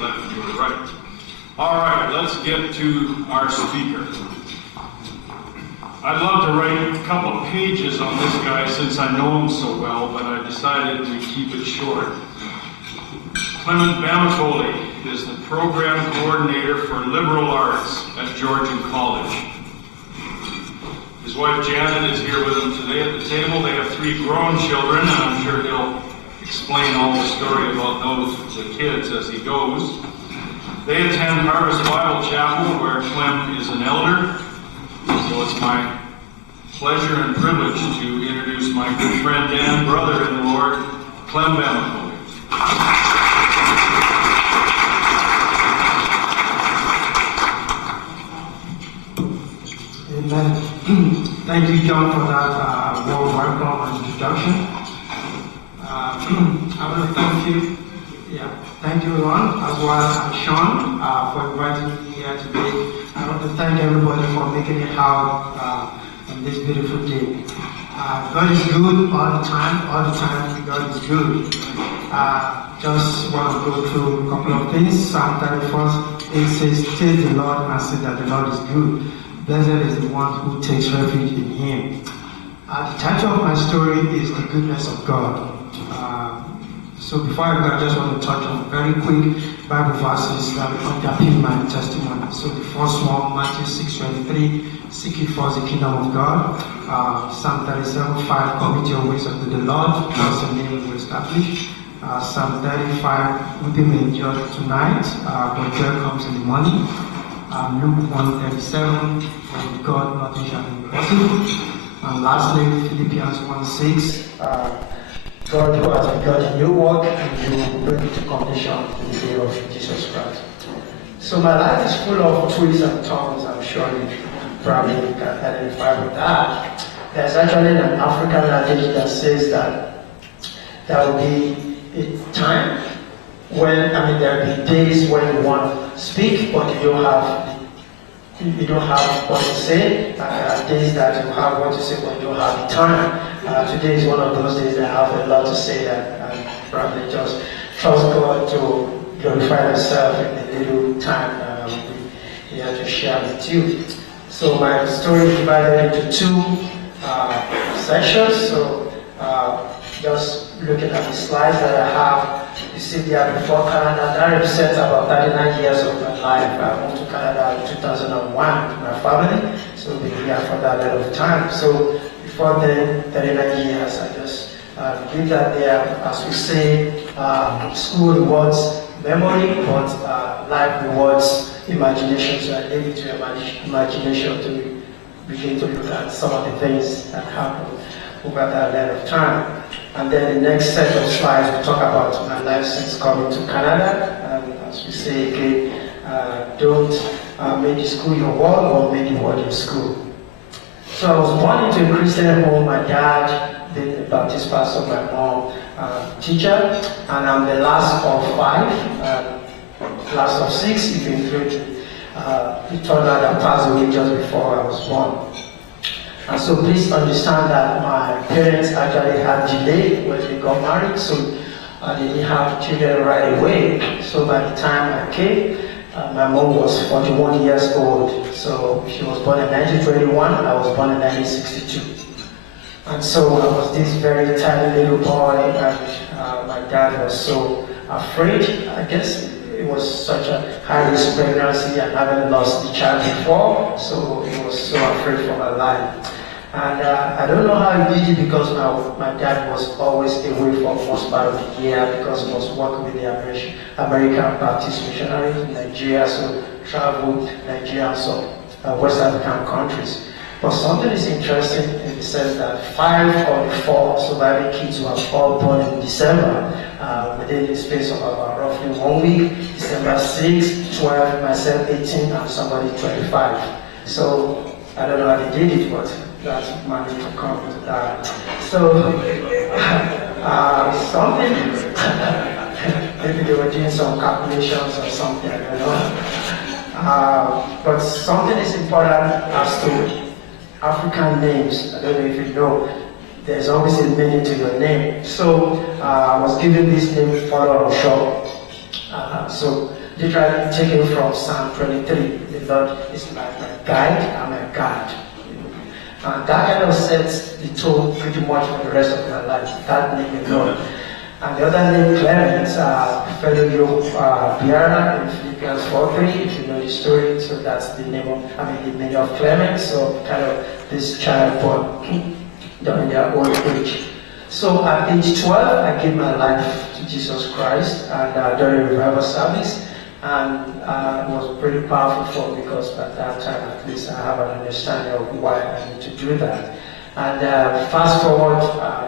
left and to the right. All right, let's get to our speaker. I'd love to write a couple of pages on this guy since I know him so well, but I decided to keep it short. Clement Bamikole is the program coordinator for liberal arts at Georgian College. His wife Janet is here with him today at the table. They have 3 grown children, and I'm sure he'll explain all the story about the kids as he goes. They attend Harvest Bible Chapel, where Clem is an elder. So it's my pleasure and privilege to introduce my good friend and brother in the Lord, Clem Bamikole. Amen. Thank you, John, for that warm welcome and introduction. I want to thank you. Thank you, everyone, as well as Sean, for inviting me here today. I want to thank everybody for making it out on this beautiful day. God is good all the time. God is good. Just want to go through a couple of things. Psalm 31, it says, "Taste the Lord and say that the Lord is good. Blessed is the one who takes refuge in Him." The title of my story is The Goodness of God. So before I go, I just want to touch on very quick Bible verses that will underpin my testimony. So the first one, Matthew 6:23, "Seek ye first the kingdom of God." Psalm 37:5, "Commit your ways unto the Lord, because the name will establish." Psalm 35, "Weeping may endure tonight, but joy comes in the morning." Luke 1:37, "With God nothing shall be impossible." And lastly, Philippians 1:6, "God who has begun a new work in you will bring it to completion in the day of Jesus Christ." So my life is full of twists and turns. I'm sure you probably can identify with that. There's actually an African adage that says that there will be a time when, there will be days when you want to speak, but you don't have what to say. Days that you have what to say, but you don't have the time. Today is one of those days that I have a lot to say, and probably just trust God to glorify Himself in the little time He has to share with you. So my story is divided into 2 sections. So just looking at the slides that I have, you see there before Canada, that represents about 39 years of my life. I moved to Canada in 2001 with my family, so we've been here for that lot of time. So before then, 39 years, I just leave that there. As we say, school rewards memory, but life rewards imagination. So I leave it to your imagination to begin to look at some of the things that happened over that length of time. And then the next set of slides will talk about my life since coming to Canada. And as we say again, don't make the school your world, or make the world your school. So I was born into a Christian home. My dad being a Baptist pastor, my mom teacher, and I'm the last of 5, last of 6, even through the turned out that passed away just before I was born. And so please understand that my parents actually had delay when they got married, so they didn't have children right away. So by the time I came, my mom was 41 years old. So she was born in 1921, I was born in 1962. And so I was this very tiny little boy, and my dad was so afraid. I guess it was such a high-risk pregnancy, and having lost the child before, so he was so afraid for my life. And I don't know how he did it, because my dad was always away for most part of the year, because he was working with the American Baptist missionaries in Nigeria, so traveled Nigeria and some West African countries. But something is interesting in the sense that 5 of the 4 surviving kids were all born in December, within the space of about roughly 1 week. December 6, 12, myself 18, and somebody 25. So I don't know how they did it, but that's managed to come to that. So something, maybe they were doing some calculations or something, I don't know. But something is important as to African names. I don't know if you know, there's always a meaning to your name. So I was given this name, Father of Shaw. So literally taken from Psalm 23, the Lord is like my guide and my God. And that kind of sets the tone pretty much for the rest of my life, that name alone. And the other name, Clement, fellow yoke bearer in Philippians 4:3, if you know the story. So that's the name of, the meaning of Clement. So kind of this child born during their old age. So at age 12, I gave my life to Jesus Christ and during revival service. And it was pretty powerful for me because at that time, at least, I have an understanding of why I need to do that. And fast forward,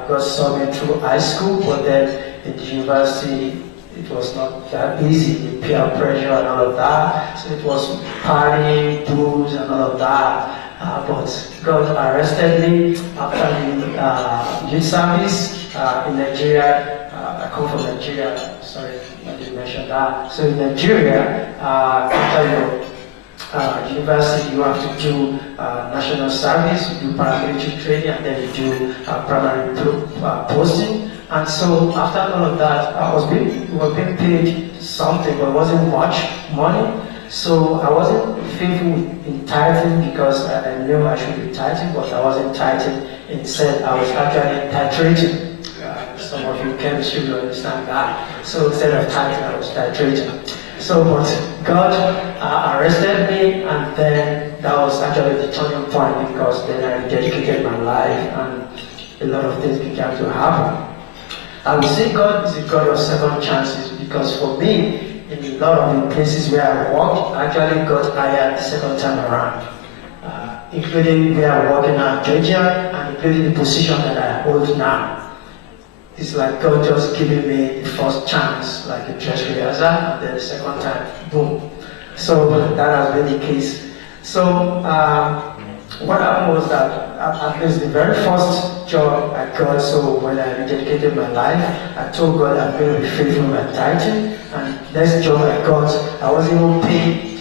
God saw me through high school, but then in the university, it was not that easy, the peer pressure and all of that. So it was party, booze, and all of that. But God arrested me after the youth service in Nigeria. I come from Nigeria, sorry, I didn't mention that. So in Nigeria, after your university, you have to do national service, you do paramilitary training, and then you do primary posting. And so after all of that, we were being paid something, but it wasn't much money. So I wasn't faithful in tithing because I knew I should be tithing, but I wasn't tithing. Instead, I was actually titrating. Some of you chemistry will understand that. So instead of tithing, I was titrating. So, but God arrested me, and then that was actually the turning point because then I dedicated my life, and a lot of things began to happen. I would say God is a God of second chances because for me, in a lot of the places where I worked, I actually got hired the second time around, including where I work in Georgia and including the position that I hold now. It's like God just giving me the first chance, like a dress rehearsal, and then the second time, boom. So that has been the case. So what happened was that at least the very first job I got, so when I rededicated my life, I told God I'm going to be faithful in my tithing, and next job I got, I wasn't even paid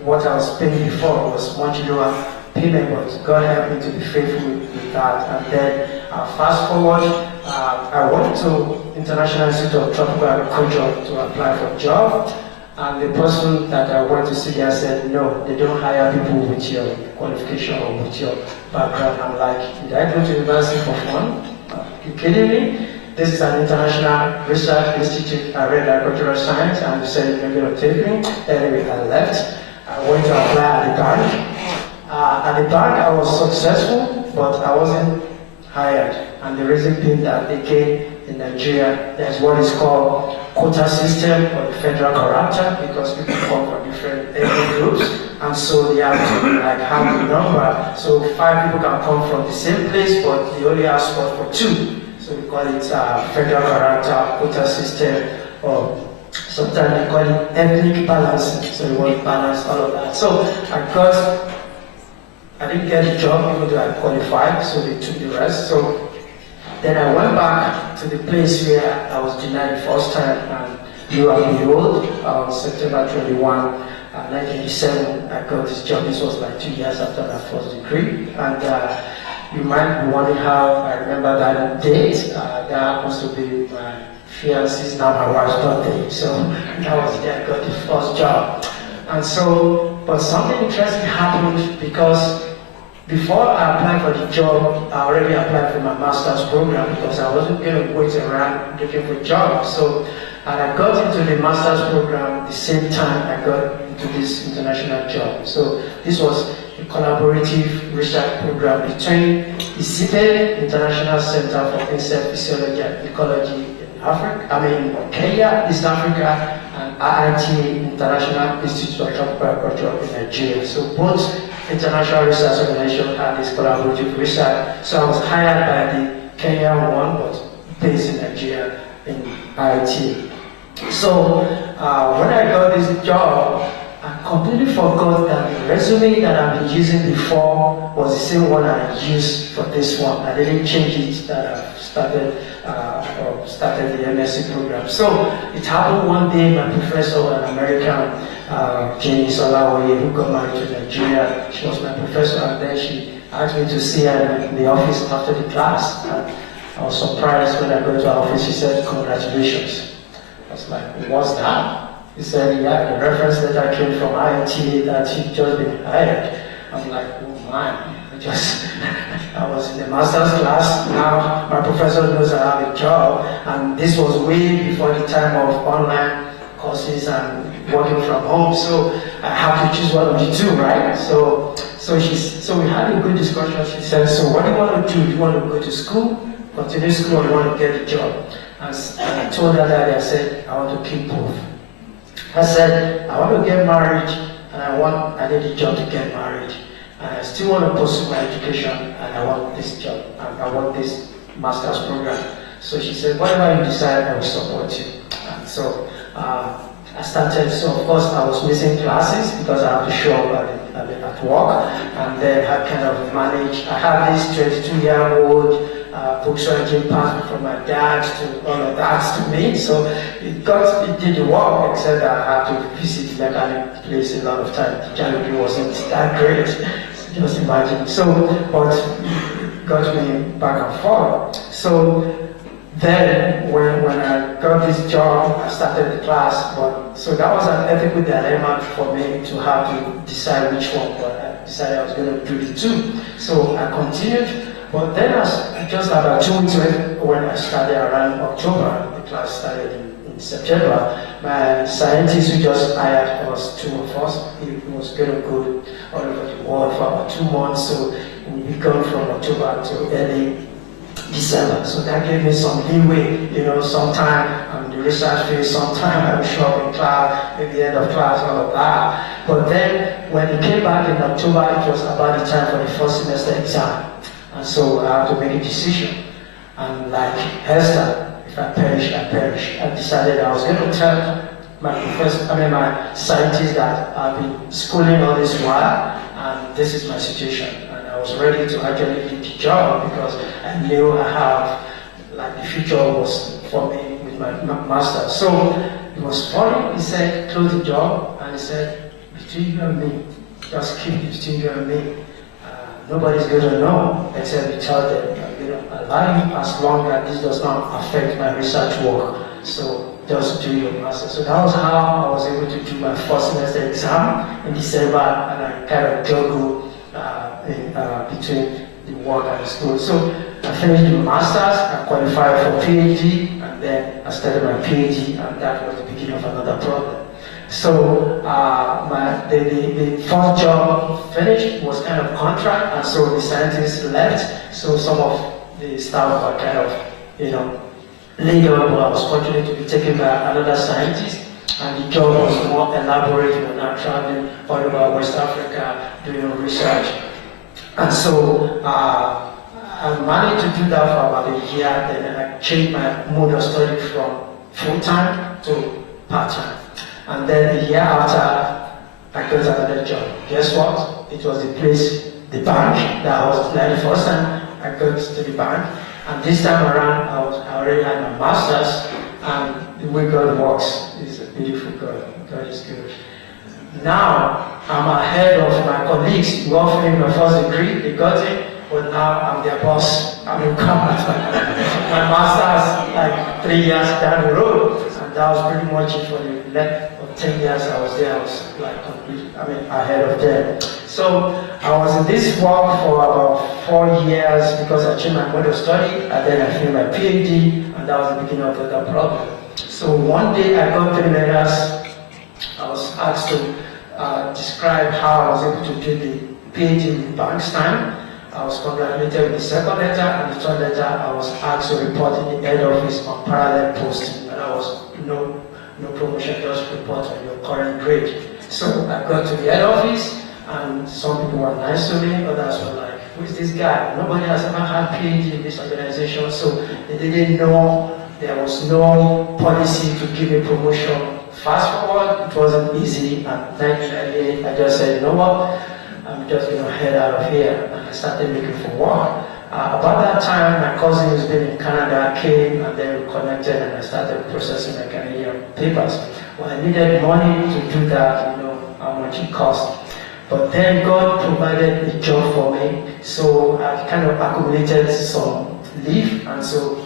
what I was paying before. It was much lower payment, but God helped me to be faithful with that. And then fast forward, I went to International Institute of Tropical Agriculture to apply for a job, and the person that I went to see there said, no, they don't hire people with your qualification or with your background. I'm like, did I go to university for fun? Are you kidding me? This is an international research institute. I read agricultural science, and they said you're going to take me. Anyway, I left. I went to apply at the bank. At the bank, I was successful, but I wasn't hired. And the reason being that, again, in Nigeria, there's what is called quota system or the federal character, because people come from different ethnic groups, and so they have to have a number. So 5 people can come from the same place, but they only have spot for 2. So we call it federal character, quota system, or sometimes they call it ethnic balancing. So we want to balance all of that. So I didn't get the job even though I qualified, so they took the rest. So then I went back to the place where I was denied the first time, and lo and behold, on September 21, 1987, I got this job. This was like 2 years after my first degree. And you might be wondering how I remember that date. That happens to be my fiance's, now my wife's birthday. So that was there, I got the first job. And so, but something interesting happened because before I applied for the job, I already applied for my master's program because I wasn't going to wait around looking for a job. So, and I got into the master's program the same time I got into this international job. So this was a collaborative research program between the CIPED, International Center for Insect Physiology and Ecology in Africa, Kenya, East Africa, and IIT, International Institute of Tropical Agriculture in Nigeria. So both international research organizations had this collaborative research. So I was hired by the Kenyan one, but based in Nigeria in IIT. So when I got this job, I completely forgot that the resume that I've been using before was the same one I used for this one. I didn't change it that I started the MSc program. So it happened one day, my professor, an American, Jenny Solawe, who got married to Nigeria, she was my professor, and then she asked me to see her in the office after the class. And I was surprised when I got to her office. She said, congratulations. I was like, what's that? He said, yeah, the reference letter came from IT that he'd just been hired. I'm like, oh man, I was in the master's class, now my professor knows I have a job, and this was way before the time of online courses and working from home, so I have to choose one of the two, right? So we had a good discussion. She said, so what do you want to do? Do you want to go to school, continue school, or do you want to get a job? And I told her that, I said, I want to keep both. I said, I want to get married, and I need a job to get married. And I still want to pursue my education, and I want this job, and I want this master's program. So she said, whatever you decide, I will support you. And so I started, so of course I was missing classes because I had to show up at work, and then I kind of managed. I had this 22-year-old book-searching pass from my dad to all of that to me, so it did the work, except that I had to visit the mechanic place a lot of times. The canopy wasn't that great, just imagine. So, but it got me back and forth. So then, when I got this job, I started the class, so that was an ethical dilemma for me to have to decide which one, but I decided I was going to do the two. So I continued, but then just about 2 weeks when I started around October, the class started in September, my scientist who just hired us, 2 of us, he was going to go all over the world for about 2 months, so we gone from October to early December. So that gave me some leeway, sometime I'm in the research phase, sometime I'm show up in class, maybe end of class, all of that. But then when it came back in October, it was about the time for the first semester exam. And so I had to make a decision. And like Esther, if I perish, I perish. I decided I was going to tell my scientist that I've been schooling all this while, and this is my situation. I was ready to actually leave the job because I knew I have, the future was for me with my master. So it was funny. He said, close the job, and he said, between you and me, just keep it between you and me. Nobody's going to know except you tell them, allow you as long as this does not affect my research work. So just do your master. So that was how I was able to do my first semester exam in December, and I kind of juggled between the work and the school. So I finished the master's, I qualified for PhD, and then I started my PhD, and that was the beginning of another problem. So the first job finished was kind of contract, and so the scientists left. So some of the staff were kind of, laid off, but I was fortunate to be taken by another scientist. And the job was more elaborate. We were now traveling all over West Africa doing research. And so I managed to do that for about a year. Then I changed my mode of study from full-time to part-time. And then a year after, I got another job. Guess what? It was the bank, that was the first time I got to the bank. And this time around, I already had my master's, and the way God works is a beautiful God. God is good. Now, I'm ahead of my colleagues who are finishing my first degree, they got it, but now I'm their boss. I'm in combat. My master's 3 years down the road, and that was pretty much it for the length of 10 years I was there. I was ahead of them. So I was in this work for about 4 years because I changed my mode of study, and then I finished my PhD, and that was the beginning of the problem. So one day I got 3 letters. I was asked to describe how I was able to do the PhD in bank's time. I was congratulated with the second letter, and the third letter I was asked to report in the head office on parallel posting, and I was no promotion, just report on your current grade. So I got to the head office, and some people were nice to me, others were like, who is this guy? Nobody has ever had PhD in this organization, so they didn't know there was no policy to give a promotion. Fast forward, it wasn't easy, and 1998, I just said, you know what, I'm just going to head out of here, and I started looking for work. About that time, my cousin who's been in Canada came, and then we connected, and I started processing my Canadian papers. Well, I needed money to do that, how much it cost. But then God provided a job for me, so I kind of accumulated some leave, and so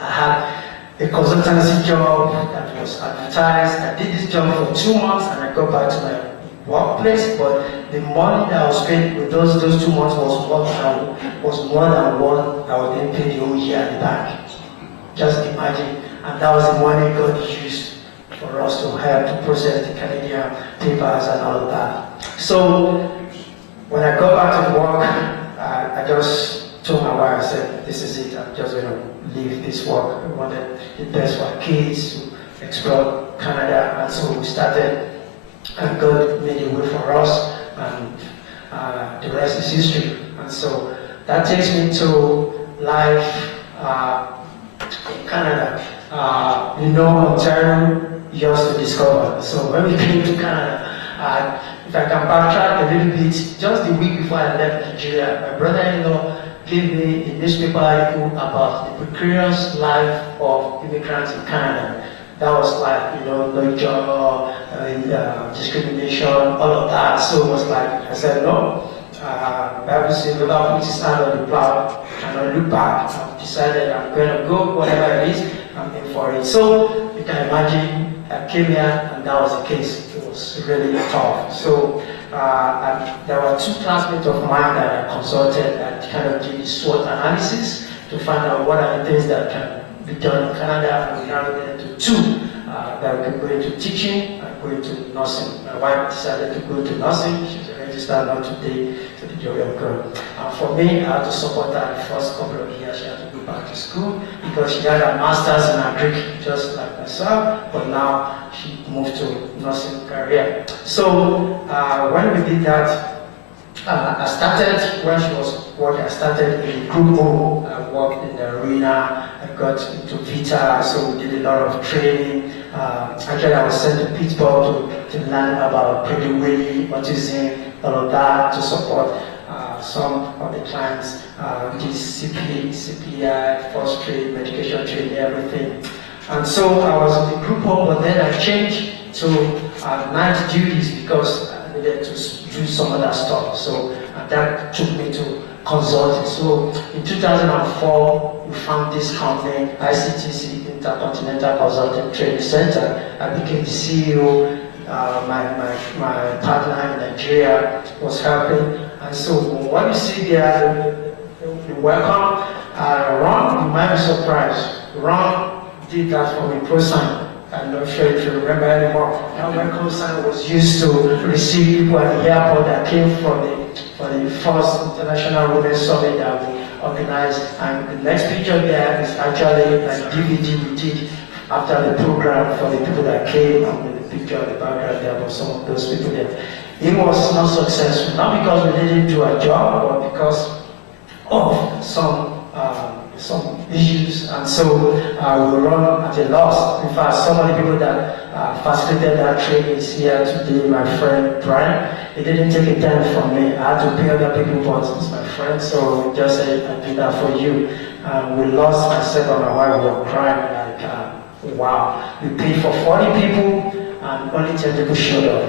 I had a consultancy job that was advertised. I did this job for 2 months and I got back to my workplace, but the money that I was paid with those 2 months was more than what I was being paid the whole year at the bank. Just imagine. And that was the money God used for us to help to process the Canadian papers and all of that. So when I got back to work, I just told my wife, I said, this is it, I'm just going to leave this work. We wanted the best for our kids to explore Canada, and so we started, and God made a way for us, and the rest is history. And so that takes me to life in Canada. Ontario, yours to discover. So when we came to Canada, if I can backtrack a little bit, just the week before I left Nigeria, my brother-in-law gave me a newspaper article about the precarious life of immigrants in Canada. That was like, no job, discrimination, all of that. So it was like, I said, no. Bible says, without putting his hand on the plow and not look back, I've decided I'm going to go, whatever it is, I'm in for it. So you can imagine, I came here and that was the case. It was really tough. So there were 2 classmates of mine that I consulted that kind of did the SWOT analysis to find out what are the things that can be done in Canada, and we narrowed it into 2. That we can go into teaching and go into nursing. My wife decided to go to nursing. She's a registered nurse today, to the glory of God. And for me, I had to support her the first couple of years. She had to go back to school because she had a master's in Greek, just like myself, but now she moved to nursing career. So when we did that, I started, when she was working, I started in Group O. I worked in the arena, I got into Vita, so we did a lot of training. Actually, I was sent to Pittsburgh to learn about Prader-Willi, autism, all of that, to support some of the clients. We did CPI, first trade, medication training, everything. And so I was in the Group O, but then I changed to night duties because I needed to do some other stuff. So that took me to consulting. So in 2004, we found this company, ICTC, Intercontinental Consulting Training Center. I became the CEO. My partner in Nigeria was helping. And so what you see there, the welcome, Ron, you might be surprised. Ron did that for me, ProSign. I'm not sure if you remember anymore. That welcome sign was used to receive people at the airport that came for the first International Women's Summit that we organized. And the next picture there is actually like DVD we did after the program for the people that came, and with the picture of the background there was some of those people there. It was not successful, not because we didn't do our job, but because of some issues, and so we run at a loss. In fact, some of the people that facilitated that training is here today, my friend Brian. He didn't take a dime from me. I had to pay other people, but he's my friend, so he just said, I did that for you. We lost myself and my wife. We were crying like, wow. We paid for 40 people and only 10 people showed up.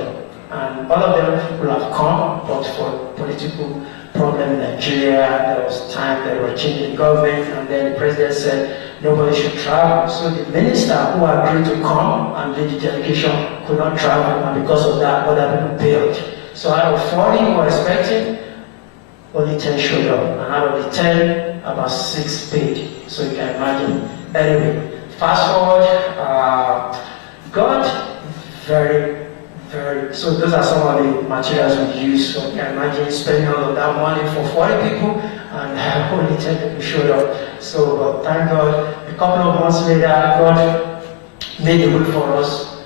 And all of them will have come, but for political problem in Nigeria, there was time they were changing government, and then the president said nobody should travel. So the minister who agreed to come and lead the delegation could not travel, and because of that, other people bailed. So out of 40 who were expecting, only 10 showed up, and out of the 10, about 6 paid. So you can imagine. Anyway, fast forward, God, so those are some of the materials we use. So you can imagine spending all of that money for 40 people and only 10 people showed up. So, but thank God, a couple of months later, God made a way for us.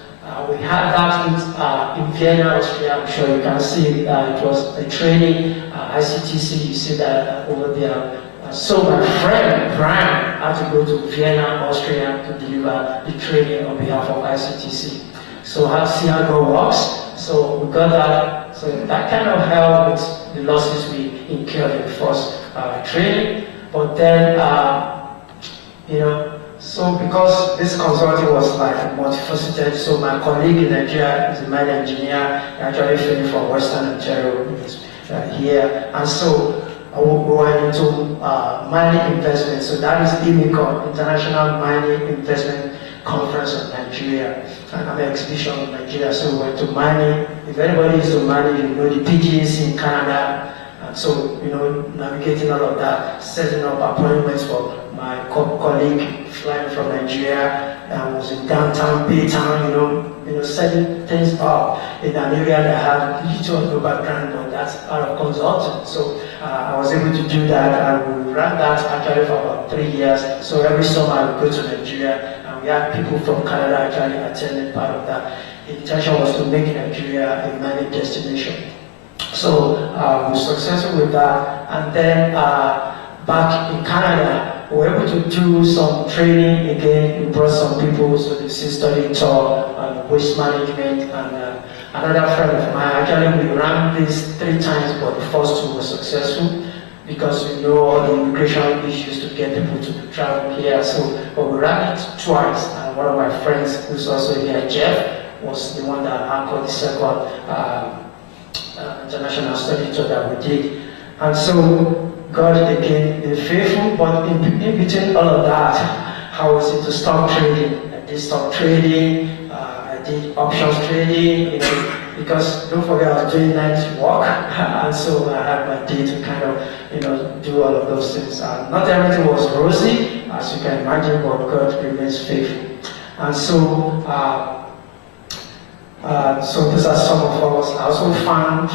We had that in Vienna, Austria. I'm sure you can see it. It was a training, ICTC, you see that over there. So my friend Brian had to go to Vienna, Austria to deliver the training on behalf of ICTC. So I see how God works. So we got that. So that kind of helped with the losses we incurred in the first training. But then, so because this consulting was like multifaceted, so my colleague in Nigeria is a mine engineer, actually flew from Western Ontario here. And so we went into mining investment. So that is IMICO, International Mining Investment Conference of Nigeria, and I'm an exhibition in Nigeria. So we went to mining. If anybody is to mining, you know the PGs in Canada. And so, you know, navigating all of that, setting up appointments for my colleague flying from Nigeria, and was in downtown Baytown, you know, setting things up in an area that had little of no background, but that's part of consulting. So I was able to do that, and we ran that actually for about 3 years. So every summer I would go to Nigeria, and we had people from Canada actually attending part of that. The intention was to make Nigeria a mining destination. So we were successful with that, and then back in Canada, we were able to do some training again. We brought some people, so the study tour on waste management, and another friend of mine. Actually, we ran this 3 times, but the first 2 were successful because we know all the immigration issues to get people to travel here. So, but we ran it twice, and one of my friends, who's also here, Jeff, was the one that anchored the second international study tour that we did. And so God again is faithful, but in between all of that, I was into stock trading. I did stock trading, I did options trading, you know, because don't forget I was doing night work, and so I had my day to kind of, you know, do all of those things. Not everything was rosy, as you can imagine, but God remains faithful. And so, so these are some of us. I also found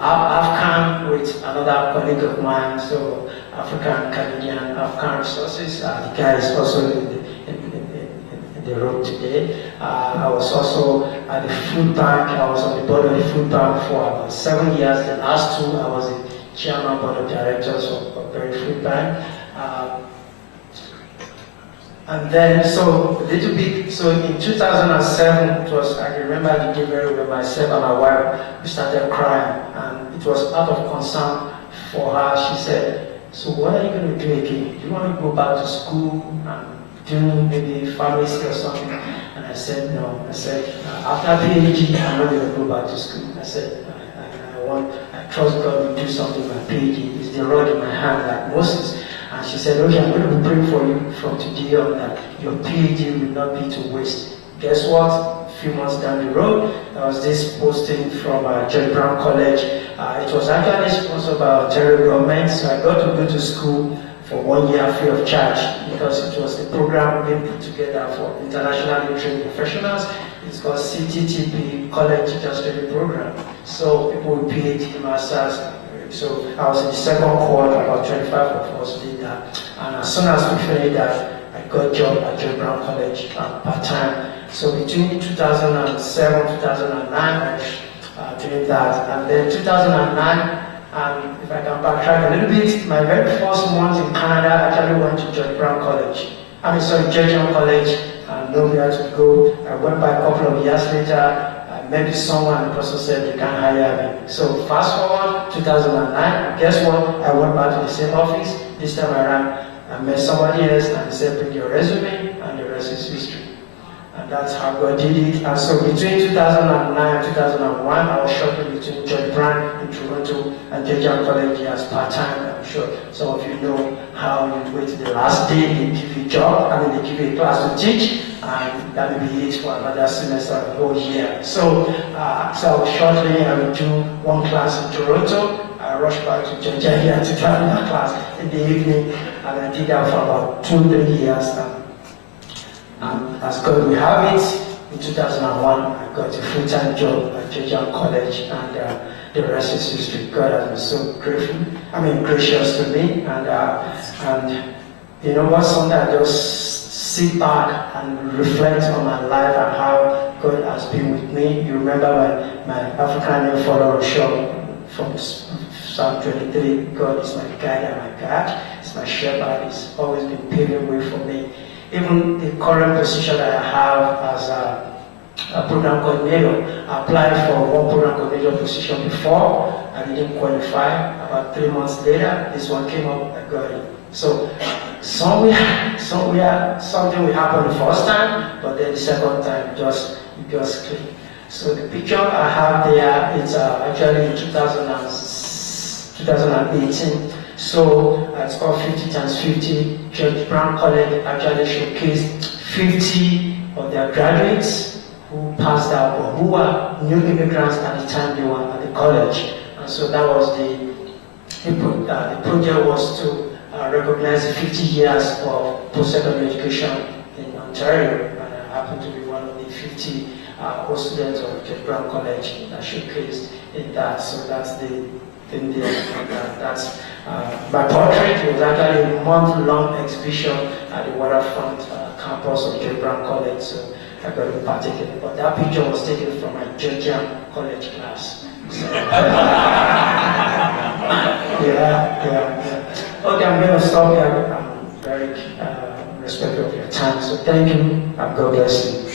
Afghan with another colleague of mine, so African Canadian Afghan Resources. The guy is also in the room today. I was also at the food bank. I was on the board of the food bank for about 7 years. The last 2, I was the chairman board of directors of Berry Food Bank. And then, so a little bit, so in 2007, it was, I remember the day very well, myself and my wife, we started crying, and it was out of concern for her. She said, so what are you going to do again? Do you want to go back to school and do maybe pharmacy or something? And I said, no. I said, after PhD, I'm not going to go back to school. I said, I trust God will do something with my PhD. It's the rod in my hand like Moses. And she said, okay, I'm going to be praying for you from today on that your PhD will not be to waste. Guess what? A few months down the road, there was this posting from John Brown College. It was actually sponsored by our Ontario government, so I got to go to school for 1 year free of charge because it was a program being put together for internationally trained professionals. It's called CTTP, College Teachers Training Program. So people with PhD, masters. So I was in the second cohort, about 25 of us did that. And as soon as we finished that, I got a job at John Brown College part-time. So between 2007, 2009, I was doing that. And then 2009, and if I can backtrack a little bit, my very first month in Canada, I actually went to John Brown College. Georgian College, and nowhere to go. I went by a couple of years later. Maybe someone in the person said they can't hire me. So fast forward 2009, guess what? I went back to the same office. This time around, I met somebody else and he said, bring your resume, and the rest is history. And that's how God did it. And so between 2009 and 2001, I was shopping between George Brown in Toronto and Georgian College as part-time. I'm sure some of you know how you wait the last day, they give you a job, and then they give you a class to teach, and that may be it for another semester, a whole year. So, shortly I would do 1 class in Toronto. I rushed back to Georgia here to try another class in the evening, and I did that for about 2-3 years. And as God will have it, in 2001, I got a full-time job at Georgian College, and the rest is history. God has been so gracious to me, and you know what? Sometimes I just sit back and reflect on my life and how God has been with me. You remember my African follower show from Psalm 23. God is my guide and my God. It's my shepherd. He's always been paving way for me. Even the current position that I have as a program coordinator, I applied for one program coordinator position before. I didn't qualify. About 3 months later, this one came up, I got it. So somewhere, something will happen the first time, but then the second time, it just clicked. So the picture I have there, it's actually in 2012, 2018. So it's called 50 times 50. George Brown College actually showcased 50 of their graduates who passed out or who were new immigrants at the time they were at the college. And so that was the project was to recognize the 50 years of post-secondary education in Ontario. And I happen to be one of the 50 students of George Brown College that showcased in that. So that's the thing there. That's my portrait. It was actually a month-long exhibition at the waterfront campus of George Brown College. So I got to partake in it. But that picture was taken from my Georgian college class. So, yeah. Okay, I'm going to stop here. I'm very respectful of your time. So thank you, and God bless you.